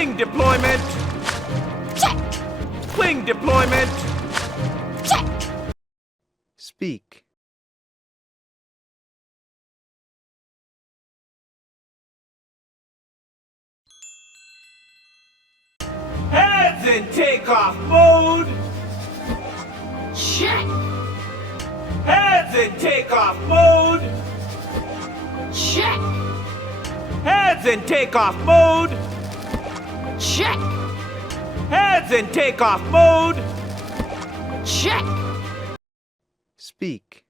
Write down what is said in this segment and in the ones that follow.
Wing deployment. Check. Wing deployment. Check. Speak. Heads in takeoff mode. Check. Heads in takeoff mode. Check. Heads in takeoff mode. Check. Heads in takeoff mode. Check. Speak.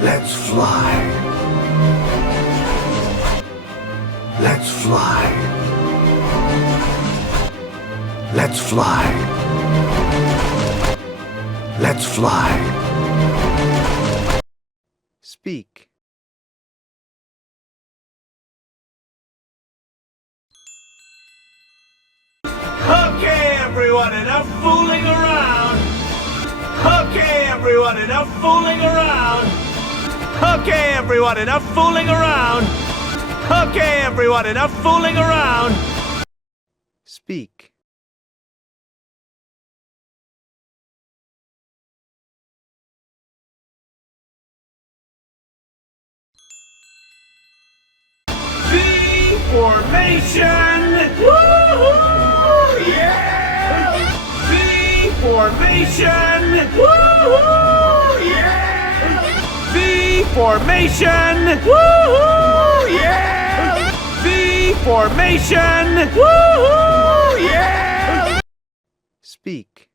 Let's fly. Let's fly. Let's fly. Let's fly. Speak. Okay, everyone, enough fooling around. Okay, everyone, enough fooling around. Okay, everyone, enough fooling around. Okay, everyone, enough fooling around. Speak. V formation. Woohoo! Yeah! V formation. Woohoo! Yeah! V formation. Woohoo! Yeah! V formation. Woohoo! Yeah! Speak.